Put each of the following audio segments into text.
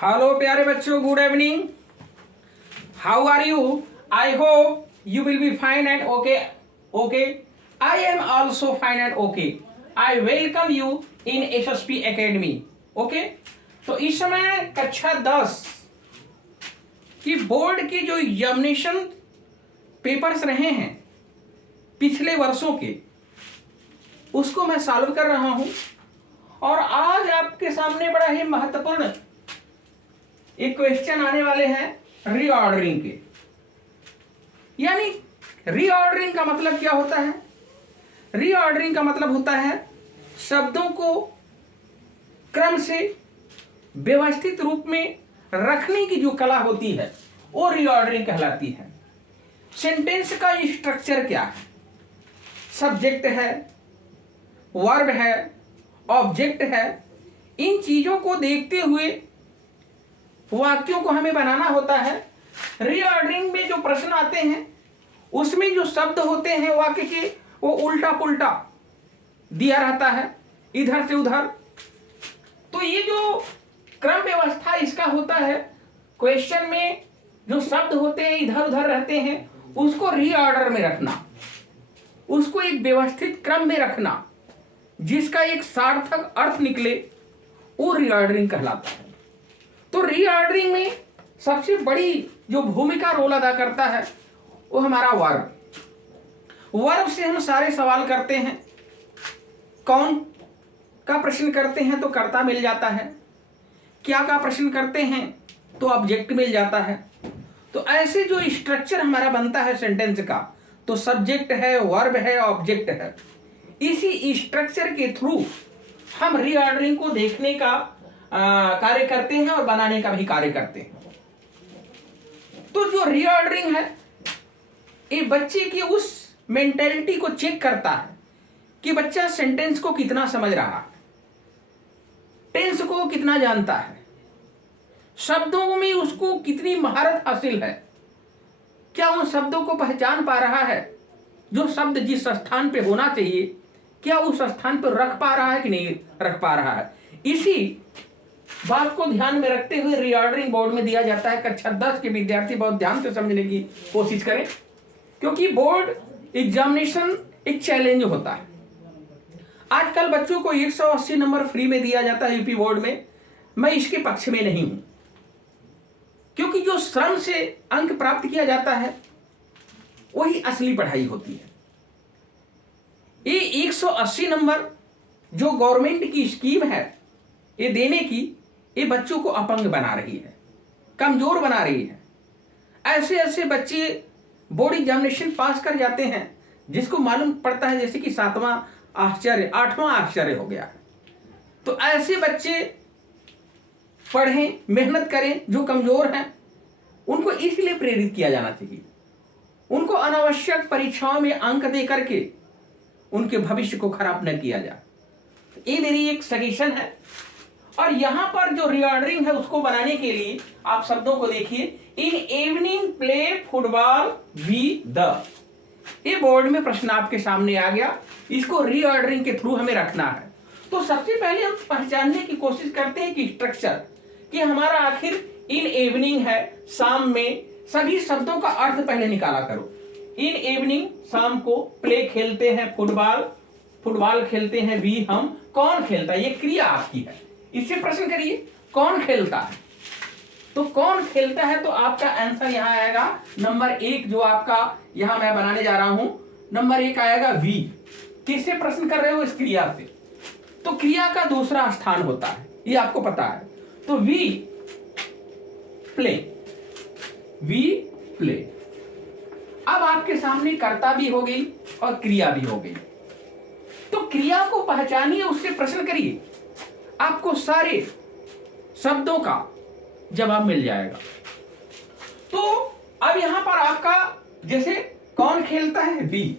Hello प्यारे बच्चों, good evening. How are you? I hope you will be fine and okay. I am also fine and okay. I welcome you in SSP Academy. Okay. तो इस समय कक्षा 10 की board की जो examination papers रहे हैं पिछले वर्षों के, उसको मैं सॉल्व कर रहा हूं। और आज आपके सामने बड़ा ही महत्वपूर्ण एक क्वेश्चन आने वाले हैं रीऑर्डरिंग के। यानी रीऑर्डरिंग का मतलब क्या होता है? रीऑर्डरिंग का मतलब होता है शब्दों को क्रम से व्यवस्थित रूप में रखने की जो कला होती है वो रीऑर्डरिंग कहलाती है। सेंटेंस का स्ट्रक्चर क्या है? सब्जेक्ट है, वर्ब है, ऑब्जेक्ट है। इन चीजों को देखते हुए वाक्यों को हमें बनाना होता है। रीऑर्डरिंग में जो प्रश्न आते हैं उसमें जो शब्द होते हैं वाक्य के, वो उल्टा पुल्टा दिया रहता है, इधर से उधर। तो ये जो क्रम व्यवस्था इसका होता है, क्वेश्चन में जो शब्द होते हैं इधर उधर रहते हैं उसको रीऑर्डर में रखना, उसको एक व्यवस्थित क्रम में रखना जिसका एक सार्थक अर्थ निकले, वो रीऑर्डरिंग कहलाता है। तो रीऑर्डरिंग में सबसे बड़ी जो भूमिका रोल अदा करता है वो हमारा वर्ब से हम सारे सवाल करते हैं। कौन का प्रश्न करते हैं तो कर्ता मिल जाता है, क्या का प्रश्न करते हैं तो ऑब्जेक्ट मिल जाता है। तो ऐसे जो स्ट्रक्चर हमारा बनता है सेंटेंस का, तो सब्जेक्ट है, वर्ब है, ऑब्जेक्ट है। इसी स्ट्रक्चर के थ्रू हम रीऑर्डरिंग को देखने का कार्य करते हैं और बनाने का भी कार्य करते हैं। तो जो रीऑर्डरिंग है ये बच्चे की उस मेंटेलिटी को चेक करता है कि बच्चा सेंटेंस को कितना समझ रहा है, टेंस को कितना जानता है, शब्दों में उसको कितनी महारत हासिल है, क्या उन शब्दों को पहचान पा रहा है, जो शब्द जिस स्थान पे होना चाहिए क्या उस स्थान पर रख पा रहा है कि नहीं रख पा रहा है। इसी बात को ध्यान में रखते हुए रीऑर्डरिंग बोर्ड में दिया जाता है। कक्षा 10 के विद्यार्थी बहुत ध्यान से समझने की कोशिश करें, क्योंकि बोर्ड एग्जामिनेशन एक चैलेंज होता है। आजकल बच्चों को 180 नंबर फ्री में दिया जाता है यूपी बोर्ड में। मैं इसके पक्ष में नहीं हूं, क्योंकि जो श्रम से अंक प्राप्त किया जाता है वही असली पढ़ाई होती है। ये 180 नंबर जो गवर्नमेंट की स्कीम है ये देने की, ये बच्चों को अपंग बना रही है, कमजोर बना रही है। ऐसे ऐसे बच्चे बोर्ड एग्जामिनेशन पास कर जाते हैं जिसको मालूम पड़ता है जैसे कि 7वां आश्चर्य 8वां आश्चर्य हो गया है। तो ऐसे बच्चे पढ़ें, मेहनत करें, जो कमजोर हैं उनको इसलिए प्रेरित किया जाना चाहिए। उनको अनावश्यक परीक्षाओं में अंक दे करके उनके भविष्य को खराब न किया जाए। ये मेरी एक सजेशन है। और यहां पर जो रीऑर्डरिंग है उसको बनाने के लिए आप शब्दों को देखिए। In evening play football we the, ये बोर्ड में प्रश्न आपके सामने आ गया। इसको रीऑर्डरिंग के थ्रू हमें रखना है। तो सबसे पहले हम पहचानने की कोशिश करते हैं कि स्ट्रक्चर, कि हमारा आखिर इन इवनिंग है, शाम में, सभी शब्दों का अर्थ पहले निकाला करो। इन इवनिंग शाम को, प्ले खेलते हैं, फुटबॉल खेलते हैं, वी हम, कौन खेलता है, ये क्रिया आपकी है। इससे प्रश्न करिए कौन खेलता है। तो कौन खेलता है तो आपका आंसर यहां आएगा नंबर 1, जो आपका यहां मैं बनाने जा रहा हूं। नंबर 1 आएगा वी। किससे प्रश्न कर रहे हो? इस क्रिया से। तो क्रिया का दूसरा स्थान होता है, ये आपको पता है। तो वी प्ले, वी प्ले। अब आपके सामने कर्ता भी हो गई और क्रिया भी हो गई। तो क्रिया को पहचानिए, उससे प्रश्न करिए, आपको सारे शब्दों का जवाब मिल जाएगा। तो अब यहां पर आपका जैसे कौन खेलता है, बी।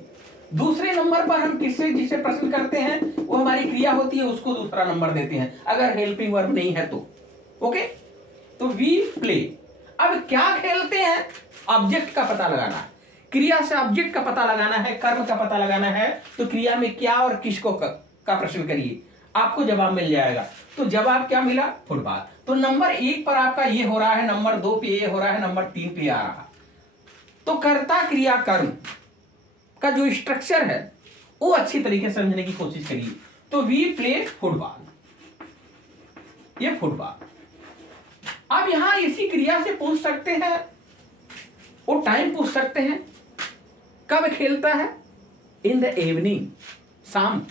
दूसरे नंबर पर हम जिसे प्रश्न करते हैं वो हमारी क्रिया होती है, उसको दूसरा नंबर देते हैं अगर हेल्पिंग वर्ब नहीं है तो। ओके, तो वी प्ले। अब क्या खेलते हैं? ऑब्जेक्ट का पता लगाना है, क्रिया से ऑब्जेक्ट का पता लगाना है, कर्म का पता लगाना है। तो क्रिया में क्या और किसको का प्रश्न करिए। आपको जवाब मिल जाएगा। तो जवाब क्या मिला? फुटबॉल। तो नंबर 1 पर आपका ये हो रहा है, नंबर 2 पे ये हो रहा है, नंबर 3 पे आ रहा है। तो कर्ता क्रिया कर्म का जो स्ट्रक्चर है वो अच्छी तरीके से समझने की कोशिश करिए। तो वी प्ले फुटबॉल, ये फुटबॉल। अब यहां इसी क्रिया से पूछ सकते हैं, वो टाइम पूछ सकते हैं कब खेलता है? इन द इवनिंग, शाम,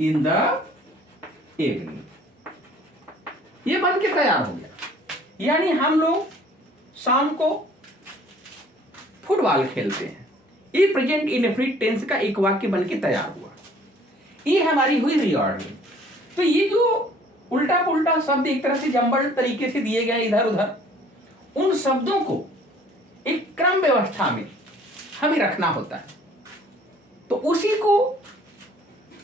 इन द इवनिंग। ये बन के तैयार हो गया, यानी हम लोग शाम को फुटबॉल खेलते हैं। ये प्रेजेंट इंडेफिनिट टेंस का एक वाक्य बन के तैयार हुआ। ये हमारी हुई रीऑर्डरिंग। तो ये जो उल्टा पुल्टा शब्द एक तरह से जंबल तरीके से दिए गए इधर उधर, उन शब्दों को एक क्रम व्यवस्था में हमें रखना होता है। तो उसी को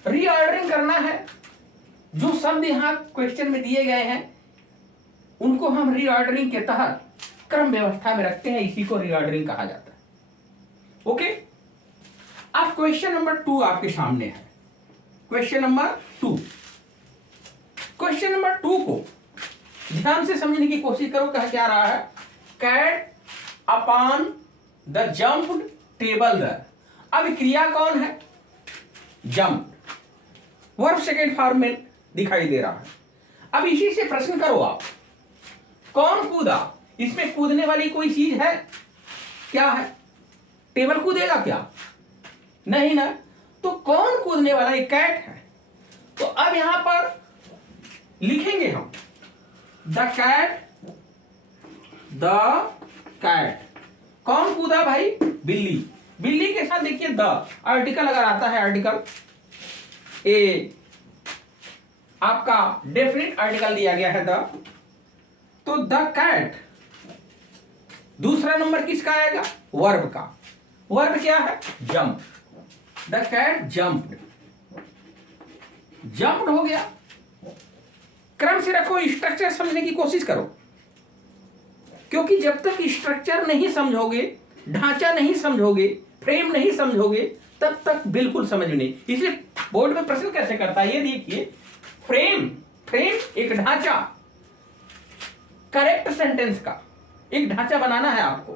रीऑर्डरिंग करना है। जो शब्द यहां क्वेश्चन में दिए गए हैं उनको हम रीऑर्डरिंग के तहत क्रम व्यवस्था में रखते हैं, इसी को रीऑर्डरिंग कहा जाता है। ओके, अब क्वेश्चन नंबर 2 आपके सामने है। क्वेश्चन नंबर 2, क्वेश्चन नंबर 2 को ध्यान से समझने की कोशिश करो। कह क्या रहा है? Cat upon the jumped table the. अब क्रिया कौन है? जंप, वर्ब सेकेंड फॉर्म में दिखाई दे रहा है। अब इसी से प्रश्न करो आप, कौन कूदा? इसमें कूदने वाली कोई चीज है? क्या है? टेबल कूदेगा क्या? नहीं ना। तो कौन कूदने वाला? एक कैट है। तो अब यहां पर लिखेंगे हम द कैट, द कैट। कौन कूदा भाई? बिल्ली। बिल्ली के साथ देखिए द आर्टिकल अगर आता है, आर्टिकल ए आपका डेफिनेट आर्टिकल दिया गया है द, तो द कैट। दूसरा नंबर किसका आएगा? वर्ब का। वर्ब क्या है? Jump. The cat jumped, jumped हो गया। क्रम से रखो, स्ट्रक्चर समझने की कोशिश करो, क्योंकि जब तक स्ट्रक्चर नहीं समझोगे, ढांचा नहीं समझोगे, फ्रेम नहीं समझोगे, तब तक बिल्कुल समझ नहीं। इसलिए बोर्ड में प्रश्न कैसे करता है ये देखिए। फ्रेम, फ्रेम एक ढांचा, करेक्ट सेंटेंस का एक ढांचा बनाना है आपको,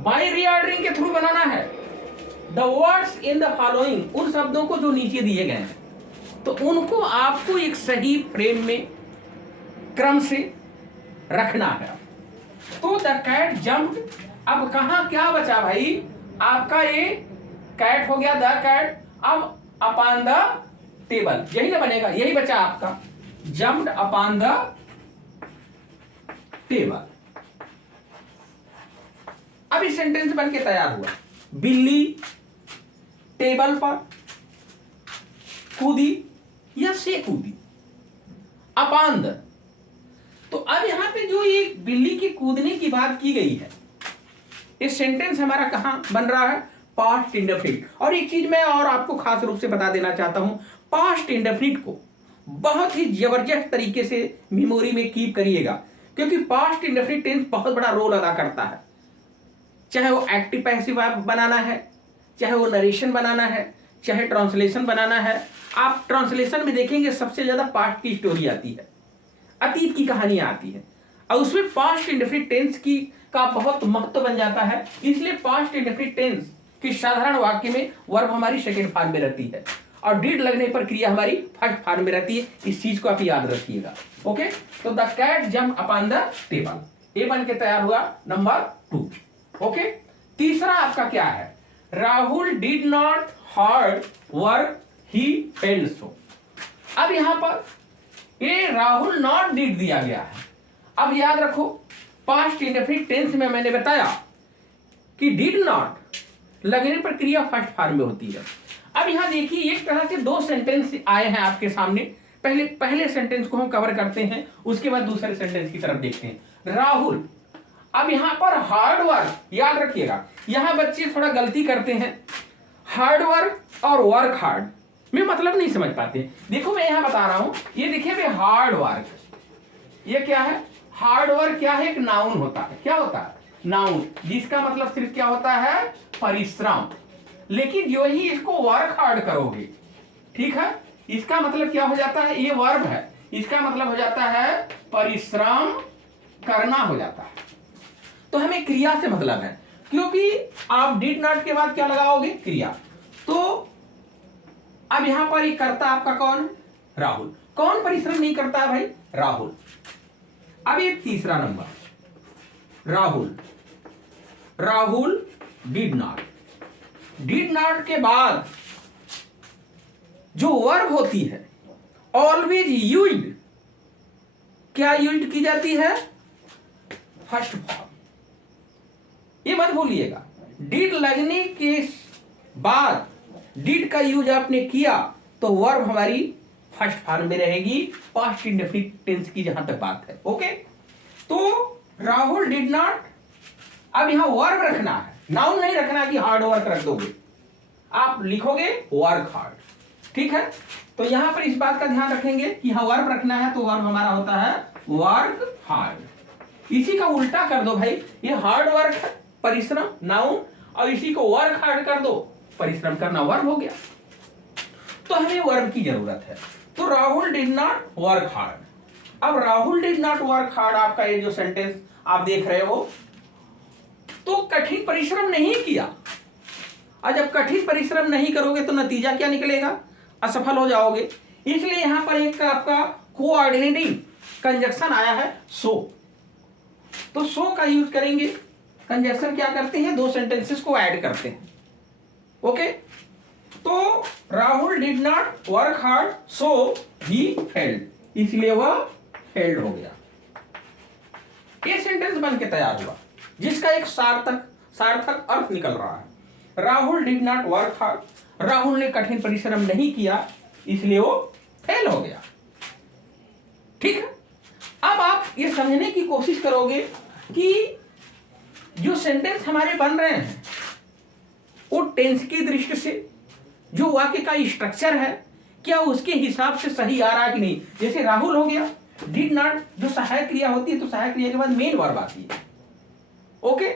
बाय रीऑर्डरिंग के थ्रू बनाना है। The words in the following, उन शब्दों को जो नीचे दिए गए हैं, तो उनको आपको एक सही फ्रेम में क्रम से रखना है। तो द कैट जंप्ड। अब कहां क्या बचा भाई? आपका ये कैट हो गया, द कैट। अब अपॉन द टेबल, यही ना बनेगा, यही बचा आपका, जंप्ड अपॉन द टेबल। अब इस सेंटेंस बन के तैयार हुआ। बिल्ली टेबल पर कूदी या से कूदी, अपॉन द। तो अब यहां पे जो ये बिल्ली के कूदने की बात की गई है, ये सेंटेंस हमारा कहां बन रहा है? Past indefinite. और एक चीज मैं और आपको खास रूप से बता देना चाहता हूं, पास्ट इंडेफिनिट को बहुत ही जबरदस्त तरीके से मेमोरी में कीप करिएगा, क्योंकि पास्ट इंडेफिनिट टेंस बहुत बड़ा रोल अदा करता है। चाहे वो एक्टिव पैसिव बनाना है, चाहे वो नरेशन बनाना है, चाहे ट्रांसलेशन बनाना है। आप ट्रांसलेशन में देखेंगे सबसे ज्यादा पास्ट की स्टोरी आती है, अतीत की कहानियां आती है, और उसमें पास्ट इंडेफिनिट टेंस की का बहुत महत्व बन जाता है। इसलिए पास्ट इंडेफिनिट टेंस कि साधारण वाक्य में वर्ब हमारी सेकेंड फॉर्म में रहती है और डिड लगने पर क्रिया हमारी फर्स्ट फॉर्म में रहती है। इस चीज को आप याद रखिएगा। ओके, तो the cat jump upon the table, ये बन के तैयार हुआ नंबर 2। ओके, तीसरा आपका क्या है? Rahul did not hard work, he failed so. अब यहां पर ये राहुल नॉट डिड दिया गया है। अब याद रखो, पास्ट इंडेफिनिट टेंस में मैंने बताया कि डिड नॉट लगने पर क्रिया फर्स्ट फॉर्म में होती है। अब यहां देखिए, एक तरह से 2 सेंटेंस आए हैं आपके सामने। पहले सेंटेंस को हम कवर करते हैं, उसके बाद दूसरे सेंटेंस की तरफ देखते हैं। राहुल, अब यहां पर हार्ड वर्क, याद रखिएगा, यहां बच्चे थोड़ा गलती करते हैं। हार्ड वर्क और वर्क हार्ड में मतलब नहीं समझ पाते। देखो मैं यहां बता रहा हूं, ये देखिए भाई, हार्ड वर्क, ये क्या है? हार्ड वर्क क्या है? एक नाउन होता है। क्या होता है? नाउन, जिसका मतलब सिर्फ क्या होता है? परिश्रम। लेकिन जो ही इसको वर्क हार्ड करोगे, ठीक है, इसका मतलब क्या हो जाता है, ये वर्ब है, इसका मतलब हो जाता है परिश्रम करना हो जाता है। तो हमें क्रिया से मतलब है, क्योंकि आप डिड नॉट के बाद क्या लगाओगे, क्रिया। तो अब यहां पर एक कर्ता आपका कौन है, राहुल। कौन परिश्रम नहीं करता है भाई, राहुल। अब ये तीसरा number, Rahul, Rahul did not. Did not के बाद जो वर्ब होती है ऑलवेज यूज्ड, क्या यूज्ड की जाती है, फर्स्ट फॉर्म। ये मत भूलिएगा, डिड लगने के बाद डिड का यूज आपने किया तो वर्ब हमारी फर्स्ट फॉर्म में रहेगी, पास्ट इंडेफिनिट टेंस की जहां तक बात है। ओके, तो राहुल डिड नॉट, अब यहां वर्ब रखना है, नाउन नहीं रखना कि हार्ड वर्क रख दोगे, आप लिखोगे वर्क हार्ड। ठीक है, तो यहां पर इस बात का ध्यान रखेंगे कि यहां वर्ब रखना है, तो वर्ब हमारा होता है वर्क हार्ड। इसी का उल्टा कर दो भाई, ये हार्ड वर्क है परिश्रम नाउन, और इसी को वर्क हार्ड कर दो, परिश्रम करना वर्ब हो गया। तो हमें वर्ब की जरूरत है, तो Rahul did not work hard. अब Rahul did not work hard, आपका ये जो सेंटेंस आप देख रहे हो, तो कठिन परिश्रम नहीं किया, और जब कठिन परिश्रम नहीं करोगे तो नतीजा क्या निकलेगा, असफल हो जाओगे। इसलिए यहां पर एक आपका कोऑर्डिनेटिंग कंजक्शन आया है सो, तो सो का यूज करेंगे। कंजक्शन क्या करते हैं, दो सेंटेंसेस को ऐड करते हैं। ओके, तो Rahul did not work hard so he failed, इसलिए वह फेल्ड हो गया। ये सेंटेंस बन के तैयार हुआ जिसका एक सार्थक अर्थ निकल रहा है। Rahul did not work hard, Rahul ने कठिन परिश्रम नहीं किया इसलिए वो फेल हो गया। ठीक है, अब आप ये समझने की कोशिश करोगे कि जो सेंटेंस हमारे बन रहे हैं वो टेंस की दृष्टि से जो वाक्य का स्ट्रक्चर है क्या उसके हिसाब से सही आ रहा है कि नहीं। जैसे राहुल हो गया, डिड नॉट जो सहायक क्रिया होती है, तो सहायक क्रिया के बाद मेन वर्ब आती है। ओके,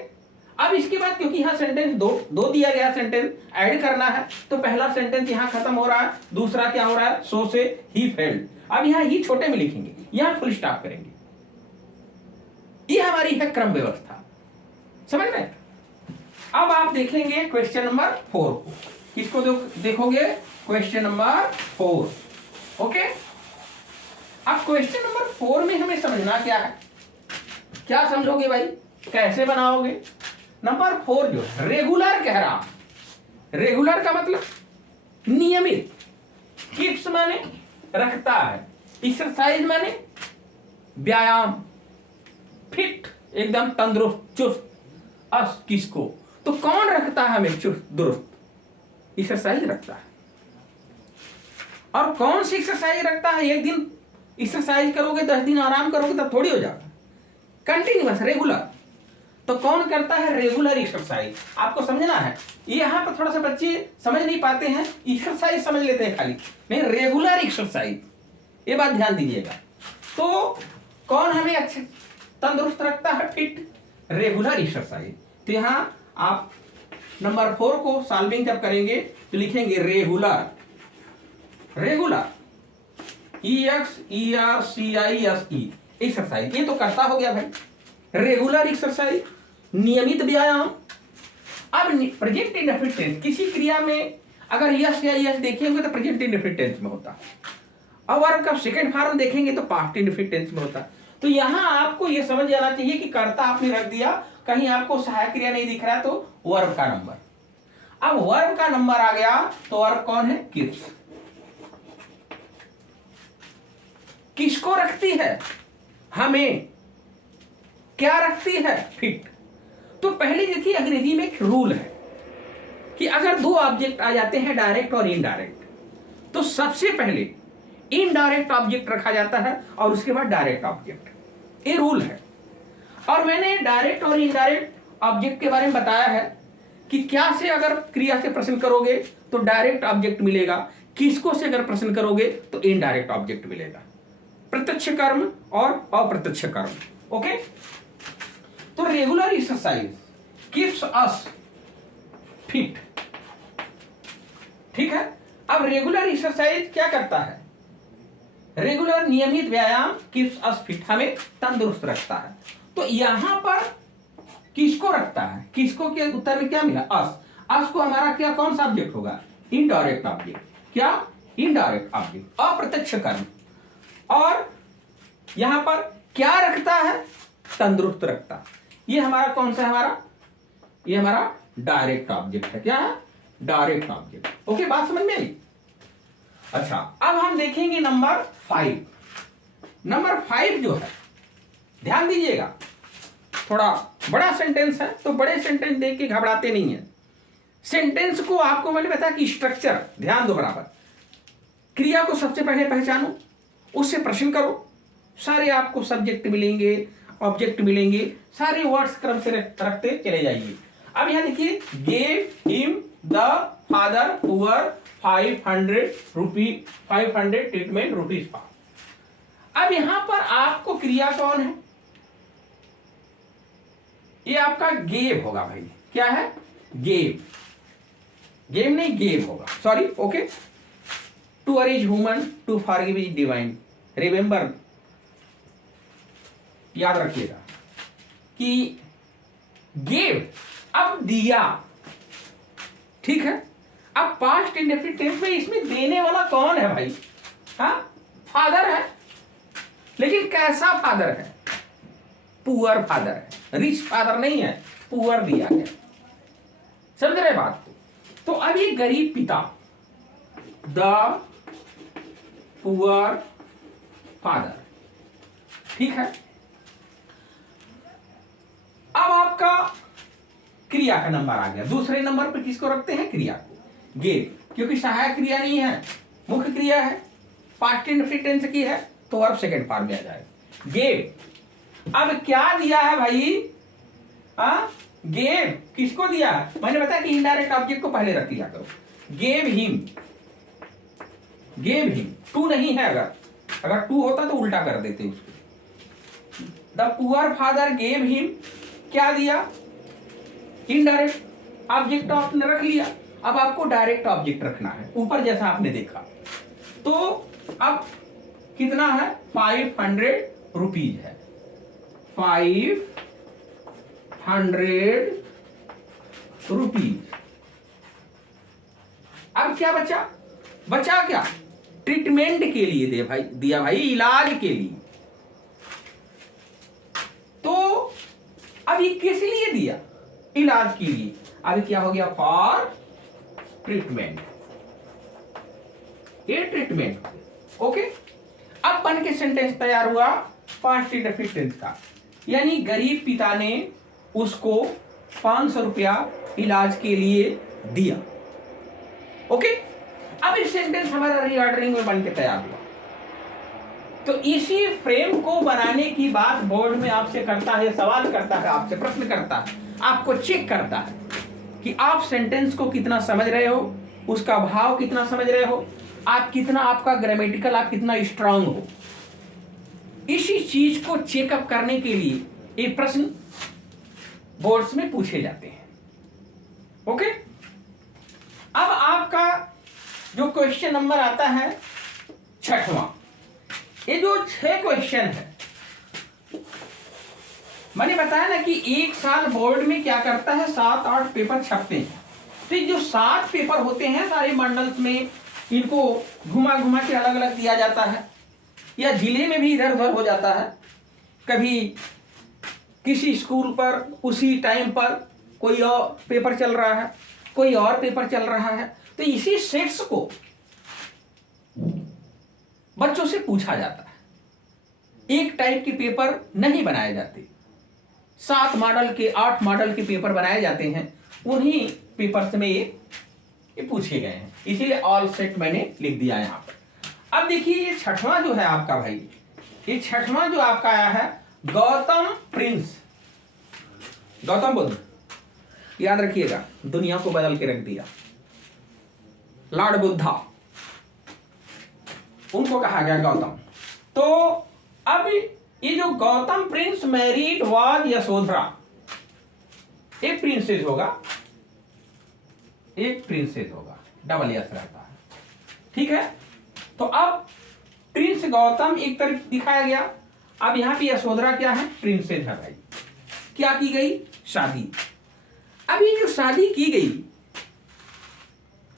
अब इसके बाद क्योंकि यहां सेंटेंस दो दिया गया, सेंटेंस ऐड करना है, तो पहला सेंटेंस यहां खत्म हो रहा है, दूसरा क्या हो रहा है, सो से ही फेल्ड। अब यहां ही छोटे में लिखेंगे, यहां फुल स्टॉप करेंगे। ये हमारी है क्रम व्यवस्था, समझ रहे हैं। अब आप देखेंगे क्वेश्चन नंबर 4 को, किसको देखोगे, क्वेश्चन नंबर 4। ओके, अब क्वेश्चन नंबर 4 में हमें समझना क्या है, क्या समझोगे भाई, कैसे बनाओगे। नंबर 4 जो रेगुलर कह रहा, रेगुलर का मतलब नियमित, कीप्स माने रखता है, एक्सरसाइज माने व्यायाम, फिट एकदम तंदुरुस्त चुस्त, अस किसको, तो कौन रखता है हमें चुस्त दुरुस्त, एक्सरसाइज रखता है। और कौन सी एक्सरसाइज रखता है, एक दिन एक्सरसाइज करोगे 10 दिन आराम करोगे तब थोड़ी हो जाएगा, कंटिन्यूअस रेगुलर। तो कौन करता है रेगुलर एक्सरसाइज, आपको समझना है। यहां पर थोड़ा सा बच्चे समझ नहीं पाते हैं, एक्सरसाइज समझ लेते हैं खाली, नहीं रेगुलर एक्सरसाइज, ये बात ध्यान दीजिएगा। तो कौन हमें अच्छे तंदुरुस्त रखता है, फिट, रेगुलर एक्सरसाइज। तो यहां आप नंबर 4 को सॉल्विंग जब करेंगे तो लिखेंगे रेगुलर, रेगुलर EXERCISE एक्सरसाइज, ये तो करता हो गया भाई, रेगुलर एक्सरसाइज नियमित व्यायाम। अब प्रेजेंट इंडेफिनिट टेंस, किसी क्रिया में अगर यस या यस देखेंगे तो प्रेजेंट इंडेफिनिट टेंस में होता है, और वर्ब का सेकंड फॉर्म देखेंगे तो पास्ट इंडेफिनिट टेंस में होता है। तो यहां आपको यह समझ जाना चाहिए कि कर्ता आपने रख दिया, कहीं आपको सहायक क्रिया नहीं दिख रहा है तो वर्ब का नंबर। अब वर्ब का नंबर आ गया तो वर्ब कौन है, किप्स। किसको रखती है, हमें। क्या रखती है, फिट। तो पहले देखिए अंग्रेजी में एक रूल है कि अगर दो ऑब्जेक्ट आ जाते हैं डायरेक्ट और इनडायरेक्ट, तो सबसे पहले इनडायरेक्ट ऑब्जेक्ट रखा जाता है और उसके बाद डायरेक्ट ऑब्जेक्ट, ये रूल है। और मैंने डायरेक्ट और इनडायरेक्ट ऑब्जेक्ट के बारे में बताया है कि क्या से अगर क्रिया से प्रश्न करोगे तो डायरेक्ट ऑब्जेक्ट मिलेगा, किसको से अगर प्रश्न करोगे तो इनडायरेक्ट ऑब्जेक्ट मिलेगा, प्रत्यक्ष कर्म और अप्रत्यक्ष कर्म। ओके, तो regular exercise keeps us fit. ठीक है, अब रेगुलर एक्सरसाइज क्या करता है? रेगुलर नियमित व्यायाम कीप्स अस फिट, हमें तंदुरुस्त रखता है। तो यहां पर किसको रखता है? किसको के उत्तर में क्या मिला? अस। अस को हमारा क्या कौन सा ऑब्जेक्ट होगा? Indirect object. क्या? इनडायरेक्ट ऑब्जेक्ट, अप्रत्यक्ष कर्म। और यहां पर क्या रखता है? तंदुरुस्त रखता। ये हमारा कौन सा है? हमारा ये हमारा डायरेक्ट ऑब्जेक्ट है। क्या है? Direct object. ओके, बात समझ में आई? अच्छा, अब हम देखेंगे नंबर 5। नंबर 5 जो है, ध्यान दीजिएगा, थोड़ा बड़ा सेंटेंस है, तो बड़े सेंटेंस देख के घबराते नहीं है। सेंटेंस को आपको मैंने बताया कि स्ट्रक्चर ध्यान दो बराबर। क्रिया को सबसे पहले पहचानो, उससे प्रश्न करो, सारे आपको सब्जेक्ट मिलेंगे, ऑब्जेक्ट मिलेंगे, सारे वर्ड्स क्रम से रखते चले जाइए। अब यहां देखिए, gave him the father poor 500 treatment rupees for. अब यहां पर आपको क्रिया कौन है? ये आपका गेव होगा भाई। क्या है? गेव। गेव नहीं, गेव होगा, sorry. Okay, to err is human, to forgive is divine. Remember, याद रखिएगा कि गेव अब दिया, ठीक है। अब पास्ट इंडेफिनिट टेंस में इसमें देने वाला कौन है भाई? हाँ, फादर है। लेकिन कैसा फादर है? पुअर फादर है, रिच फादर नहीं है, पुअर दिया गया। समझ रहे बात को? तो अब ये गरीब पिता, द पुअर फादर, ठीक है। अब आपका क्रिया का नंबर आ गया। दूसरे नंबर पर किसको रखते हैं? क्रिया को, गेव, क्योंकि सहायक क्रिया नहीं है, मुख्य क्रिया है, पास्ट इंडेफिनिट टेंस की है, तो वर्ब सेकंड फॉर्म में आ जाएगा, गेव। अब क्या दिया है भाई? गेव किसको दिया? मैंने बताया कि इनडायरेक्ट ऑब्जेक्ट को पहले रख लिया करो। Gave him, gave him, to नहीं है, अगर टू होता तो उल्टा कर देते उसको। The poor father gave him, क्या दिया? इनडायरेक्ट ऑब्जेक्ट आपने रख लिया। अब आपको डायरेक्ट ऑब्जेक्ट रखना है, ऊपर जैसा आपने देखा। तो अब कितना है? 500 रुपीज है, 500 रुपीज। अब क्या बचा? बचा क्या? ट्रीटमेंट के लिए दे भाई, दिया भाई, इलाज के लिए। तो अब ये किस लिए दिया? इलाज के लिए। अब क्या हो गया? फॉर ट्रीटमेंट, ये ट्रीटमेंट। ओके, अब बन के सेंटेंस तैयार हुआ पास्ट इंडेफिनिट टेंस का, यानी गरीब पिता ने उसको 500 रुपया इलाज के लिए दिया। ओके, अब इस सेंटेंस हमारा रीऑर्डरिंग में बन के तैयार हुआ। तो इसी फ्रेम को बनाने की बात बोर्ड में आपसे करता है, सवाल करता है, आपसे प्रश्न करता है, आपको चेक करता है कि आप सेंटेंस को कितना समझ रहे हो, उसका भाव कितना समझ रहे हो, आप कितना, आपका ग्रामेटिकल आप कितना स्ट्रांग हो। इसी चीज को चेकअप करने के लिए ये प्रश्न बोर्ड्स में पूछे जाते हैं। ओके, अब आपका जो क्वेश्चन नंबर आता है 6वां, ये जो 6 क्वेश्चन है, मैंने बताया ना कि एक साल बोर्ड में क्या करता है, 7-8 पेपर छपते हैं। तो जो 7 पेपर होते हैं सारे मंडल्स में, इनको घुमा घुमा के अलग अलग दिया जाता है, या जिले में भी इधर उधर हो जाता है। कभी किसी स्कूल पर उसी टाइम पर कोई और पेपर चल रहा है, कोई और पेपर चल रहा है, तो इसी सेट्स को बच्चों से पूछा जाता है। एक टाइप के पेपर नहीं बनाए जाते, 7 मॉडल के 8 मॉडल के पेपर बनाए जाते हैं, उन्हीं पेपर्स में ये पूछे गए हैं, इसीलिए ऑल सेट मैंने लिख दिया यहाँ पर। अब देखिए ये 6वां जो है आपका भाई, ये 6वां जो आपका आया है, गौतम प्रिंस, गौतम बुद्ध, याद रखिएगा, दुनिया को बदल के रख दिया, लॉर्ड बुद्धा, उनको कहा गया गौतम। तो अब ये जो Gautam Prince married was Yashodhara, एक प्रिंसेस होगा, एक प्रिंसेस होगा, डबल यस रहता है, ठीक है, तो अब प्रिंस गौतम एक तरफ दिखाया गया। अब यहाँ पे यशोधरा क्या है, प्रिंसेस है भाई। क्या की गई, शादी। अब ये जो शादी की गई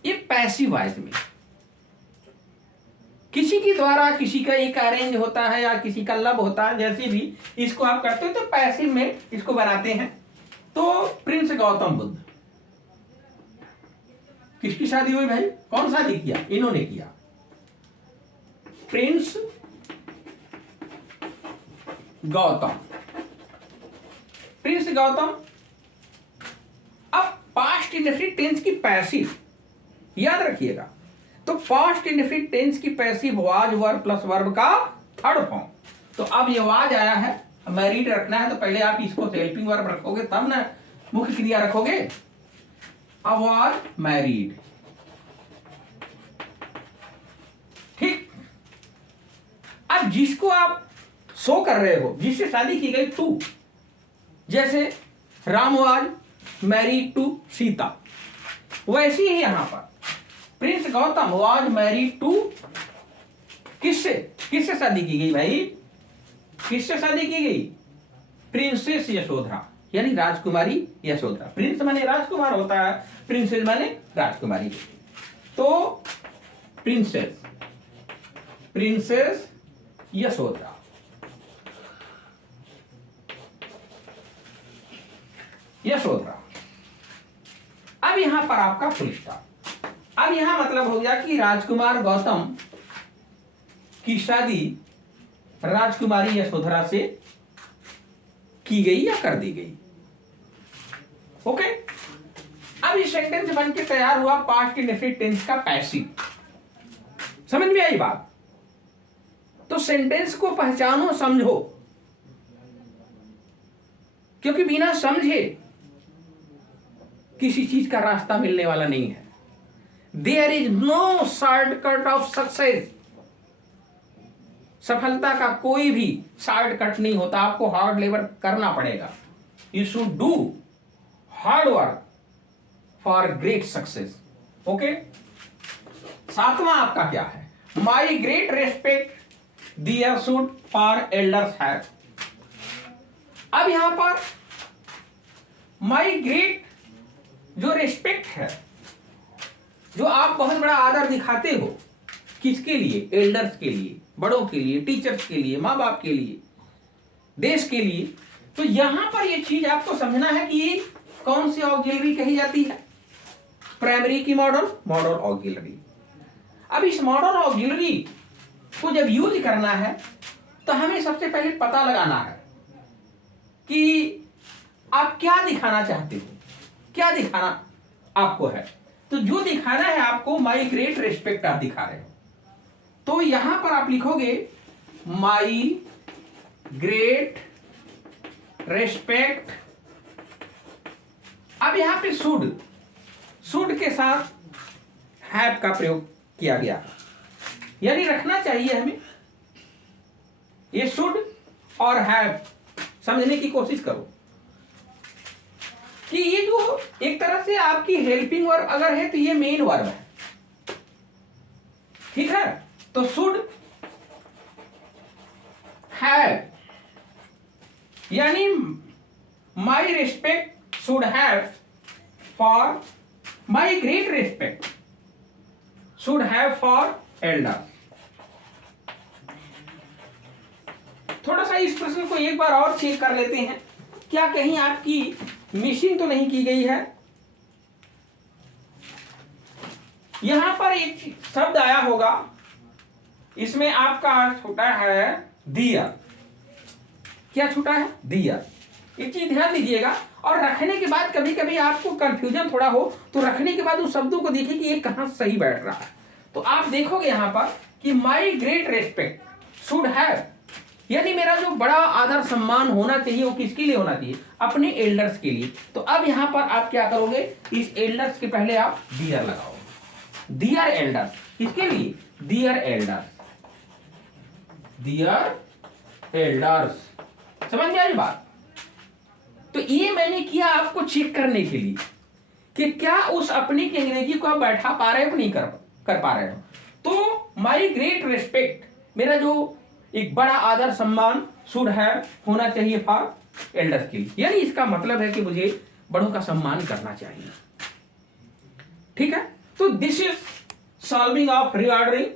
ये पैसिव वॉइस में, किसी के द्वारा किसी का एक अरेंज होता है या किसी का लव होता है, जैसे भी इसको आप करते हो तो पैसिव में इसको बनाते हैं। तो प्रिंस गौतम बुद्ध, किसकी शादी हुई भाई, कौन शादी किया, इन्होंने किया, प्रिंस गौतम, प्रिंस गौतम। अब पास्ट इंडेफिनिट टेंस की पैसिव याद रखिएगा, तो पास्ट इंडेफिनिट टेंस की passive was verb plus verb का थर्ड फॉर्म। तो अब ये वाज आया है, मैरिड रखना है तो पहले आप इसको हेल्पिंग वर्ब रखोगे तब ना मुख्य क्रिया रखोगे। अब वाज मैरिड, ठीक। अब जिसको आप शो कर रहे हो, जिससे शादी की गई टू, जैसे Ram was married to Sita, वैसे ही यहां पर prince Gautam was married to, किससे, किससे शादी की गई भाई, किससे शादी की गई, प्रिंसेस यशोधरा, यानी राजकुमारी यशोधरा। प्रिंस माने राजकुमार होता है, प्रिंसेस माने राजकुमारी। तो प्रिंसेस, प्रिंसेस यशोधरा, यशोधरा। अब यहां पर आपका फुल स्टॉप। अब यहां मतलब हो गया कि राजकुमार गौतम की शादी राजकुमारी यशोधरा से की गई या कर दी गई। ओके, अब ये सेंटेंस बन के तैयार हुआ पास्ट इंडेफिनिट टेंस का पैसिव। समझ में आई बात। तो सेंटेंस को पहचानो, समझो, क्योंकि बिना समझे किसी चीज का रास्ता मिलने वाला नहीं है। There is no shortcut of success. सफलता का कोई भी शॉर्टकट नहीं होता, आपको हार्ड लेबर करना पड़ेगा। You should do hard work for great success. Okay, सातवां आपका क्या है, my great respect dear should for elders have. अब यहां पर माई ग्रेट जो रेस्पेक्ट है, जो आप बहुत बड़ा आदर दिखाते हो, किसके लिए, एल्डर्स के लिए, बड़ों के लिए, टीचर्स के लिए, माँ बाप के लिए, देश के लिए। तो यहां पर यह चीज आपको समझना है कि ये कौन सी ऑक्सिलरी कही जाती है, प्राइमरी की मॉडल, मॉडल ऑक्सिलरी। अब इस मॉडल ऑक्सिलरी को जब यूज करना है तो हमें सबसे पहले पता लगाना है कि आप क्या दिखाना चाहते हो, क्या दिखाना आपको है। तो जो दिखाना है आपको, माई ग्रेट रेस्पेक्ट आप दिखा रहे हो, तो यहां पर आप लिखोगे माई ग्रेट रेस्पेक्ट। अब यहां पे शुड, शुड के साथ हैव का प्रयोग किया गया, यानी रखना चाहिए हमें ये शुड और हैव। समझने की कोशिश करो कि ये जो एक तरह से आपकी हेल्पिंग वर्ब अगर है तो ये मेन वर्ब है, ठीक है। तो शुड हैव, यानी my respect should have for, my great respect should have for elder. थोड़ा सा इस प्रश्न को एक बार और चेक कर लेते हैं, क्या कहीं आपकी मिसिंग तो नहीं की गई है। यहां पर एक शब्द आया होगा, इसमें आपका छूटा है दिया। क्या छूटा है, दिया। एक चीज ध्यान दीजिएगा, और रखने के बाद कभी कभी आपको कंफ्यूजन थोड़ा हो तो रखने के बाद उस शब्दों को देखिए कि ये कहां सही बैठ रहा है। तो आप देखोगे यहां पर कि माई ग्रेट रेस्पेक्ट शुड हैव, यानी मेरा जो बड़ा आदर सम्मान होना चाहिए वो किसके लिए होना चाहिए, अपने एल्डर्स के लिए। तो अब यहां पर आप क्या करोगे, इस एल्डर्स के पहले आप डियर लगाओगे। डियर एल्डर्स, किसके लिए, डियर एल्डर्स, डियर एल्डर्स। समझ में आई बात। तो ये मैंने किया आपको चेक करने के लिए कि क्या उस अपनी की अंग्रेजी को आप बैठा पा रहे हो कि नहीं कर पा रहे हो। तो माई ग्रेट रिस्पेक्ट, मेरा जो एक बड़ा आदर सम्मान शुड है होना चाहिए फॉर एल्डर्स के लिए, यानी इसका मतलब है कि मुझे बड़ों का सम्मान करना चाहिए। ठीक है, तो this is solving of reordering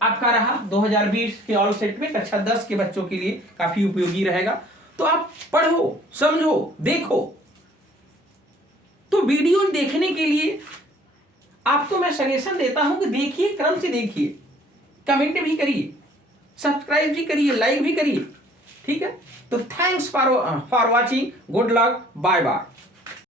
आपका रहा 2020 के ऑल सेट में कक्षा 10 के बच्चों के लिए काफी उपयोगी रहेगा। तो आप पढ़ो, समझो, देखो। तो वीडियो देखने के लिए आपको मैं सजेशन देता हूं कि देखिए, क्रम से देखिए, कमेंट भी करिए, सब्सक्राइब भी करिए, लाइक भी करिए। ठीक है, तो thanks for watching, good luck, bye bye.